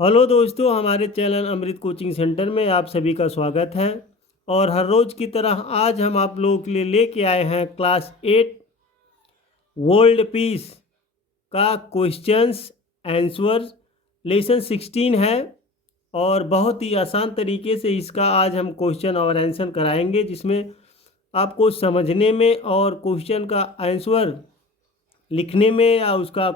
Hello दोस्तों, हमारे channel अमृत coaching centre में आप सभी का स्वागत है। और हर रोज़ की तरह आज हम आप लोगों के लिए लेके आए हैं क्लास 8 वर्ल्ड पीस का क्वेश्चंस आंसर। लेसन 16 है और बहुत ही आसान तरीके से इसका आज हम क्वेश्चन और आंसर कराएंगे, जिसमें आपको समझने में और क्वेश्चन का आंसर लिखने में या उसका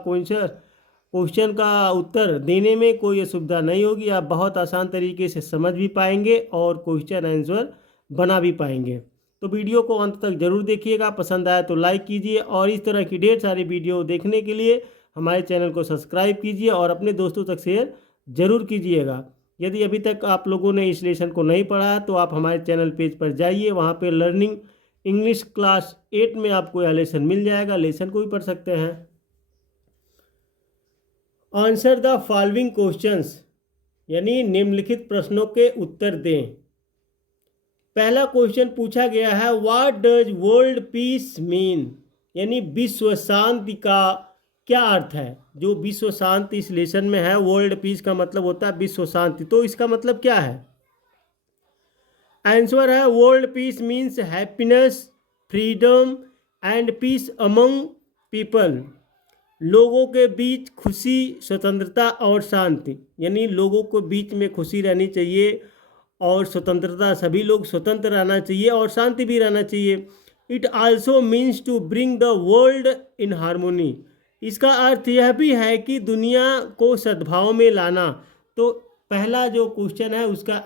क्वेश्चन का उत्तर देने में कोई असुविधा नहीं होगी। आप बहुत आसान तरीके से समझ भी पाएंगे और क्वेश्चन आंसर बना भी पाएंगे। तो वीडियो को अंत तक जरूर देखिएगा। पसंद आया तो लाइक कीजिए और इस तरह की ढेर सारी वीडियो देखने के लिए हमारे चैनल को सब्सक्राइब कीजिए और अपने दोस्तों तक शेयर जरूर कीजिएगा। यदि अभी तक आप लोगों ने इस लेसन को नहीं पढ़ा तो आप हमारे चैनल पेज पर जाइए, वहाँ पे लर्निंग इंग्लिश क्लास 8 में आपको यह लेसन मिल जाएगा। लेसन को भी पढ़ सकते हैं। आंसर द फॉलोइंग क्वेश्चंस, यानी निम्नलिखित प्रश्नों के उत्तर दें। पहला क्वेश्चन पूछा गया है, what does world peace mean, यानी विश्व शांति का क्या अर्थ है। जो विश्व शांति इस लेसन में है, वर्ल्ड पीस का मतलब होता है विश्व शांति। तो इसका मतलब क्या है? आंसर है, world peace means happiness, freedom and peace among people. लोगों के बीच खुशी, स्वतंत्रता और शांति, यानी लोगों को बीच में खुशी रहनी चाहिए और स्वतंत्रता, सभी लोग स्वतंत्र रहना चाहिए और शांति भी रहना चाहिए। It also means to bring the world in harmony. इसका अर्थ यह भी है कि दुनिया को सद्भाव में लाना। तो पहला जो क्वेश्चन है उसका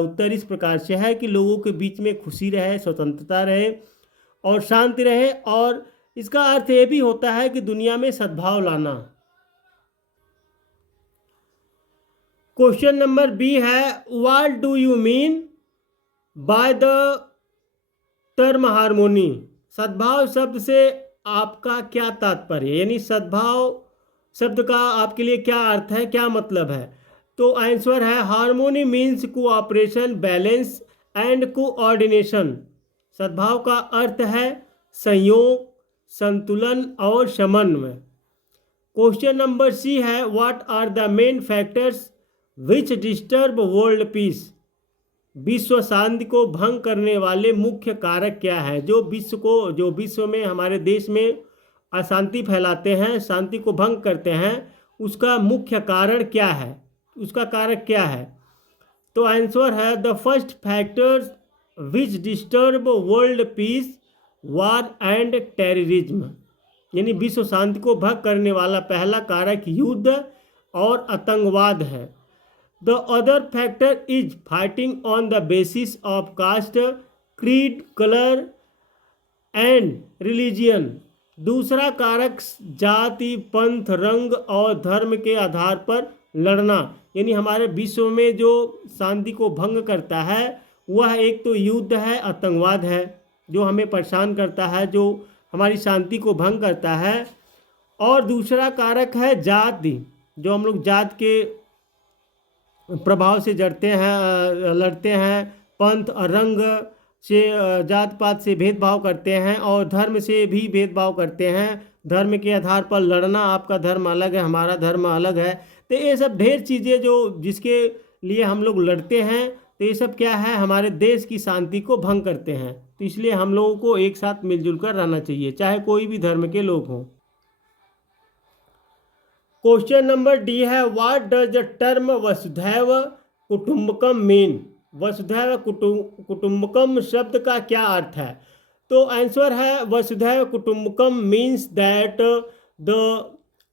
उत्तर इस प्रकार से है कि लोगों के बीच में खुशी रहे, स्वतंत्रता रहे और शांति रहे, और इसका अर्थ ये भी होता है कि दुनिया में सद्भाव लाना। क्वेश्चन नंबर बी है, what do you mean by the term harmony. सद्भाव शब्द से आपका क्या तात्पर्य, यानी सद्भाव शब्द का आपके लिए क्या अर्थ है, क्या मतलब है। तो आंसर है, harmony means cooperation, balance and coordination. सद्भाव का अर्थ है संयोग, संतुलन और समन्वय। क्वेश्चन नंबर सी है, what are the main factors which disturb world peace. विश्व शांति को भंग करने वाले मुख्य कारक क्या है। जो विश्व में, हमारे देश में अशांति फैलाते हैं, शांति को भंग करते हैं, उसका मुख्य कारण क्या है, उसका कारक क्या है। तो आंसर है, the first factors which disturb world piece, war and terrorism. यानी विश्व शांति को भंग करने वाला पहला कारक युद्ध और आतंकवाद है। The other factor is fighting on the basis of caste, creed, colour and religion. दूसरा कारक जाति, पंथ, रंग और धर्म के आधार पर लड़ना। यानी हमारे विश्व में जो शांति को भंग करता है वह एक तो युद्ध है, आतंकवाद है, जो हमें परेशान करता है, जो हमारी शांति को भंग करता है। और दूसरा कारक है जाति, जो हम लोग जात के प्रभाव से लड़ते हैं, पंथ और रंग से, जात पात से भेदभाव करते हैं और धर्म से भी भेदभाव करते हैं। धर्म के आधार पर लड़ना, आपका धर्म अलग है, हमारा धर्म अलग है। तो ये सब ढेर चीज़ें जो जिसके लिए हम लोग लड़ते हैं, तो ये सब क्या है, हमारे देश की शांति को भंग करते हैं। तो इसलिए हम लोगों को एक साथ मिलजुल कर रहना चाहिए, चाहे कोई भी धर्म के लोग हों। क्वेश्चन नंबर डी है, व्हाट डज द टर्म वसुधैव कुटुंबकम मीन। वसुधैव कुटुंबकम शब्द का क्या अर्थ है। तो आंसर है, वसुधैव कुटुंबकम मीन्स दैट द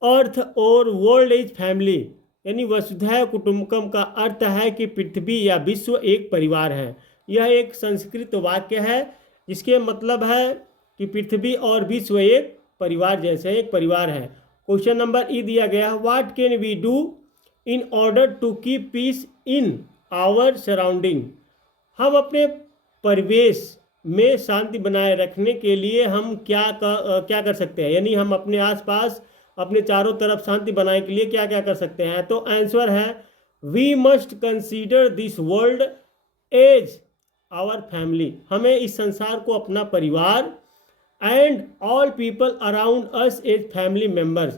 अर्थ और वर्ल्ड इज फैमिली। यानी वसुधैव कुटुंबकम का अर्थ है कि पृथ्वी या विश्व एक परिवार है। यह एक संस्कृत वाक्य है जिसके मतलब है कि पृथ्वी और विश्व एक परिवार जैसे एक परिवार है। क्वेश्चन नंबर ई दिया गया, what can we do in order to keep peace in our surrounding. हम अपने परिवेश में शांति बनाए रखने के लिए हम क्या कर सकते हैं, यानी हम अपने आसपास, अपने चारों तरफ शांति बनाने के लिए क्या क्या कर सकते हैं। तो आंसर है, we must consider this world as our family. हमें इस संसार को अपना परिवार and all people around us as family members.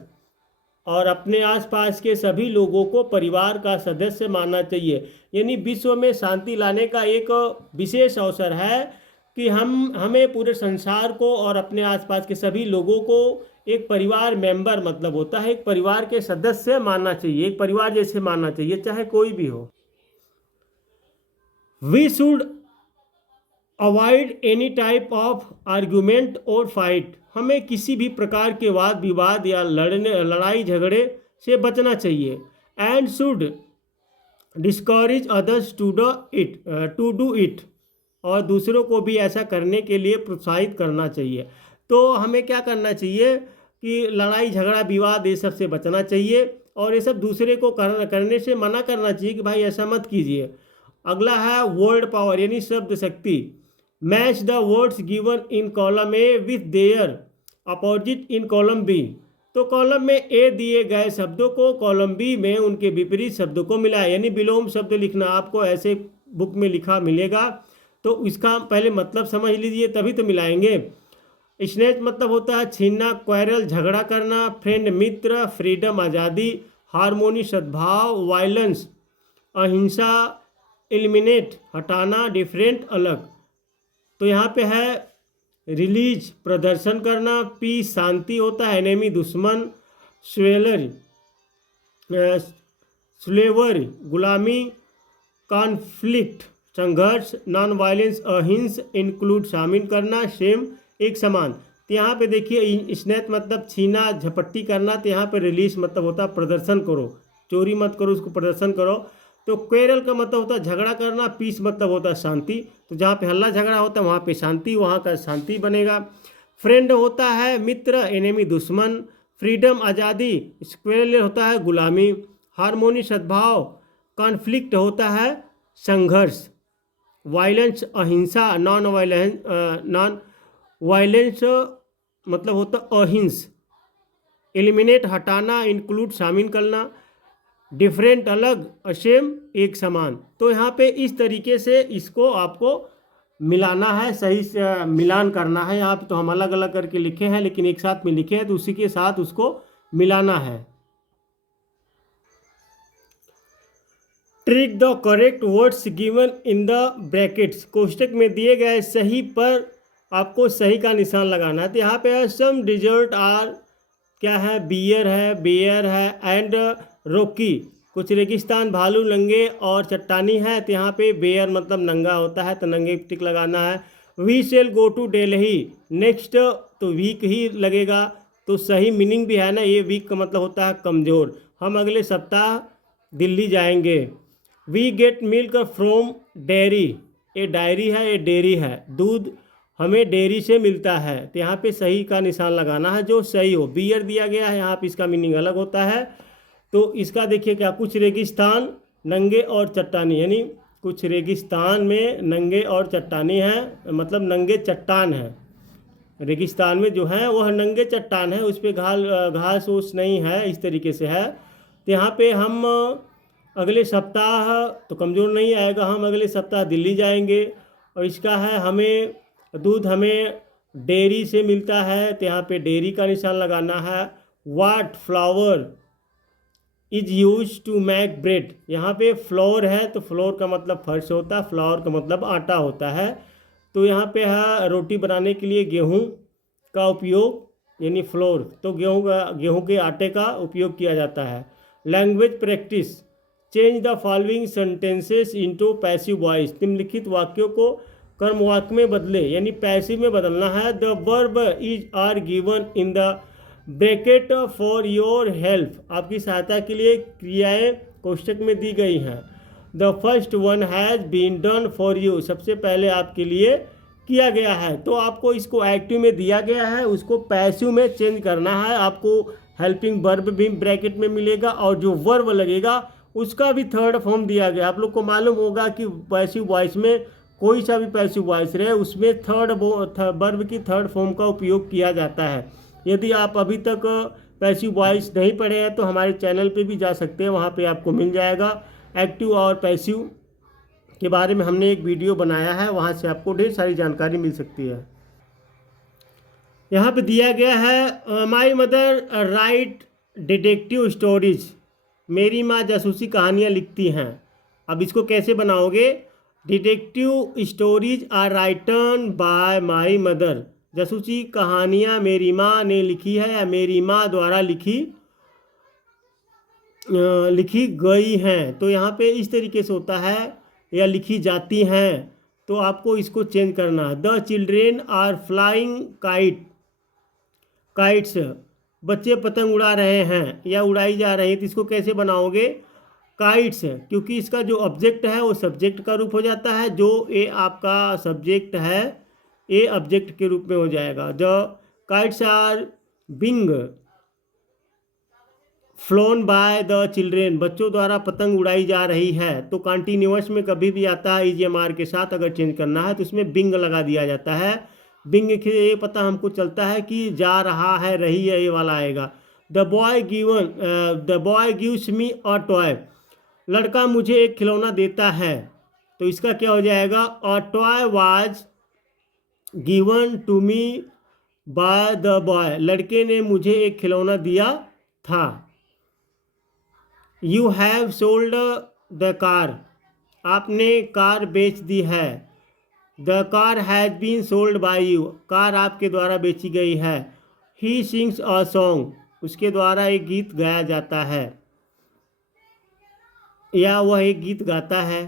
और अपने आसपास के सभी लोगों को परिवार का सदस्य मानना चाहिए। यानी विश्व में शांति लाने का एक विशेष अवसर है कि हमें पूरे संसार को और अपने आसपास के सभी लोगों को एक परिवार मेंबर मतलब होता है, एक परिवार के सदस्य मानना चाहिए, एक परिवार जैसे मानना चाहिए, चाहे कोई भी हो। We should avoid any type of argument और फाइट। हमें किसी भी प्रकार के वाद विवाद या लड़ाई झगड़े से बचना चाहिए। And should discourage others to do it. और दूसरों को भी ऐसा करने के लिए प्रोत्साहित करना चाहिए। तो हमें क्या करना चाहिए कि लड़ाई झगड़ा विवाद ये सब से बचना चाहिए और ये सब दूसरे को करने से मना करना चाहिए कि भाई ऐसा मत कीजिए। अगला है वर्ड पावर यानी शब्द शक्ति। Match the words given in column A with their opposite in column B. तो कॉलम में ए दिए गए शब्दों को कॉलम बी में उनके विपरीत शब्दों को मिलाए। यानी विलोम शब्द लिखना आपको ऐसे बुक में लिखा मिलेगा, तो इसका पहले मतलब समझ लीजिए तभी तो मिलाएंगे। स्नेच मतलब होता है छीनना, क्वारल झगड़ा करना, फ्रेंड मित्र, फ्रीडम आज़ादी, हारमोनी सद्भाव, वायलेंस अहिंसा, एलिमिनेट हटाना, डिफरेंट अलग। तो यहाँ पे है रिलीज प्रदर्शन करना, पीस शांति होता है, एनेमी दुश्मन, स्लेवरी गुलामी, कॉन्फ्लिक्ट संघर्ष, नॉन वायलेंस अहिंस, इंक्लूड शामिल करना, सेम एक समान। तो यहाँ पे देखिए स्नेच मतलब छीना झपट्टी करना, तो यहाँ पे रिलीज मतलब होता है प्रदर्शन करो, चोरी मत करो, उसको प्रदर्शन करो। तो क्वेरल का मतलब होता है झगड़ा करना, पीस मतलब होता है शांति। तो जहाँ पे हल्ला झगड़ा होता है वहाँ पे शांति, वहाँ का शांति बनेगा। फ्रेंड होता है मित्र, एनेमी दुश्मन, फ्रीडम आज़ादी, स्क्वेरल होता है गुलामी, हारमोनी सद्भाव, कॉन्फ्लिक्ट होता है संघर्ष, वायलेंस अहिंसा, नॉन वायलेंस मतलब होता अहिंस, एलिमिनेट हटाना, इंक्लूड शामिल करना, डिफरेंट अलग, असेम एक समान। तो यहाँ पे इस तरीके से इसको आपको मिलाना है, सही से मिलान करना है। यहाँ पे तो हम अलग अलग करके लिखे हैं लेकिन एक साथ में लिखे हैं, तो उसी के साथ उसको मिलाना है। Trick the correct words given in the brackets. कोष्टक में दिए गए सही पर आपको सही का निशान लगाना है। तो यहाँ पे है सम डिजर्ट आर क्या है, बियर है, बेयर है एंड रॉकी। कुछ रेगिस्तान भालू नंगे और चट्टानी है, तो यहाँ पे बेयर मतलब नंगा होता है, तो नंगे टिक लगाना है। We shall go to Delhi next, तो वीक ही लगेगा। तो सही मीनिंग भी है ना, ये वीक का मतलब होता है कमज़ोर। हम अगले सप्ताह दिल्ली जाएंगे। We get milk from dairy, ये डायरी है, ये डेयरी है, दूध हमें डेयरी से मिलता है। तो यहाँ पे सही का निशान लगाना है जो सही हो। बियर दिया गया है, यहाँ पे इसका मीनिंग अलग होता है। तो इसका देखिए क्या, कुछ रेगिस्तान नंगे और चट्टानी, यानी कुछ रेगिस्तान में नंगे और चट्टानी है, मतलब नंगे चट्टान है। रेगिस्तान में जो है वह नंगे चट्टान है, उस पर घास फूस नहीं है, इस तरीके से है। तो यहाँ पे हम अगले सप्ताह तो कमज़ोर नहीं आएगा, हम अगले सप्ताह दिल्ली जाएंगे। और इसका है हमें दूध हमें डेयरी से मिलता है, तो यहाँ पे डेयरी का निशान लगाना है। What flour is use to make bread, यहाँ पे फ्लोर है, तो फ्लोर का मतलब फर्श होता है, फ्लावर का मतलब आटा होता है। तो यहाँ पे है रोटी बनाने के लिए गेहूँ का उपयोग यानी फ्लोर, तो गेहूँ के आटे का उपयोग किया जाता है। Language practice, change the following sentences into passive voice. निम्नलिखित वाक्यों को कर्म वाक्य में बदले, यानी पैसिव में बदलना है। The verb is are given in the bracket for your help, आपकी सहायता के लिए क्रियाएं कोष्टक में दी गई हैं। The first one has been done for you, सबसे पहले आपके लिए किया गया है। तो आपको इसको एक्टिव में दिया गया है, उसको पैसिव में चेंज करना है। आपको हेल्पिंग वर्ब भी ब्रैकेट में मिलेगा और जो वर्ब लगेगा उसका भी थर्ड फॉर्म दिया गया। आप लोग को मालूम होगा कि पैसिव वॉइस में कोई सा भी पैसिव वॉइस रहे उसमें वर्ब की थर्ड फॉर्म का उपयोग किया जाता है। यदि आप अभी तक पैसिव वॉइस नहीं पढ़े हैं तो हमारे चैनल पे भी जा सकते हैं, वहाँ पे आपको मिल जाएगा। एक्टिव और पैसिव के बारे में हमने एक वीडियो बनाया है, वहाँ से आपको ढेर सारी जानकारी मिल सकती है। यहाँ पे दिया गया है my mother right detective stories, मेरी माँ जासूसी कहानियाँ लिखती हैं। अब इसको कैसे बनाओगे? Detective stories are written by my mother, जासूसी कहानियाँ मेरी माँ ने लिखी है या मेरी माँ द्वारा लिखी गई हैं। तो यहाँ पे इस तरीके से होता है, या लिखी जाती हैं, तो आपको इसको चेंज करना है। The children are flying kites, बच्चे पतंग उड़ा रहे हैं या उड़ाई जा रही है। तो इसको कैसे बनाओगे? काइट्स, क्योंकि इसका जो ऑब्जेक्ट है वो सब्जेक्ट का रूप हो जाता है, जो ए आपका सब्जेक्ट है ए ऑब्जेक्ट के रूप में हो जाएगा। The kites are being flown by the children, बच्चों द्वारा पतंग उड़ाई जा रही है। तो कंटिन्यूअस में कभी भी आता है ईजीएमआर के साथ, अगर चेंज करना है तो उसमें बिंग लगा दिया जाता है। बिंग के ये पता हमको चलता है कि जा रहा है, रही है, ये वाला आएगा। The boy gives me a toy, लड़का मुझे एक खिलौना देता है। तो इसका क्या हो जाएगा? A toy was given to me by the boy, लड़के ने मुझे एक खिलौना दिया था। You have sold the car, आपने कार बेच दी है। The car has been sold by you, car आपके द्वारा बेची गई है। ही सिंग्स अ सॉन्ग, उसके द्वारा एक गीत गाया जाता है या वह एक गीत गाता है।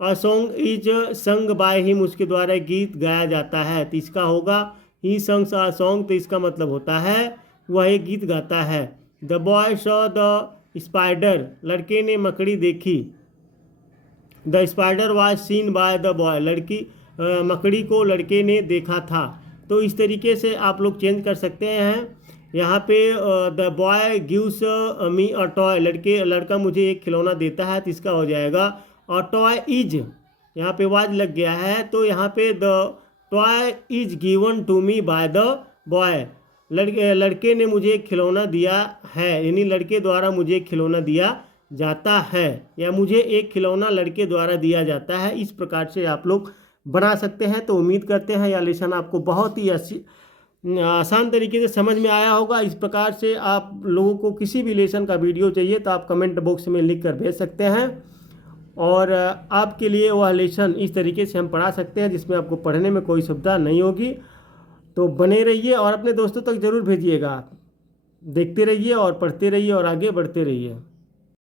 A song is sung by him, उसके द्वारा एक गीत गाया जाता है। तो इसका होगा ही संग्स अ सॉन्ग, तो इसका मतलब होता है वह एक गीत गाता है। The boy saw the spider, लड़के ने मकड़ी देखी। The spider was scene bye the boy, मकड़ी को लड़के ने देखा था। तो इस तरीके से आप लोग चेंज कर सकते हैं। यहाँ पे the boy gives me a toy, लड़का मुझे एक खिलौना देता है। तो इसका हो जाएगा अ टॉय इज, यहाँ पे वाज लग गया है, तो यहाँ पे the toy is given to me by the boy, लड़के ने मुझे एक खिलौना दिया है, यानी लड़के द्वारा मुझे एक खिलौना दिया जाता है, या मुझे एक खिलौना लड़के द्वारा दिया जाता है। इस प्रकार से आप लोग बना सकते हैं। तो उम्मीद करते हैं यह लेसन आपको बहुत ही आसान तरीके से समझ में आया होगा। इस प्रकार से आप लोगों को किसी भी लेसन का वीडियो चाहिए तो आप कमेंट बॉक्स में लिख कर भेज सकते हैं, और आपके लिए वह लेसन इस तरीके से हम पढ़ा सकते हैं जिसमें आपको पढ़ने में कोई सुविधा नहीं होगी। तो बने रहिए और अपने दोस्तों तक ज़रूर भेजिएगा। देखते रहिए और पढ़ते रहिए और आगे बढ़ते रहिए।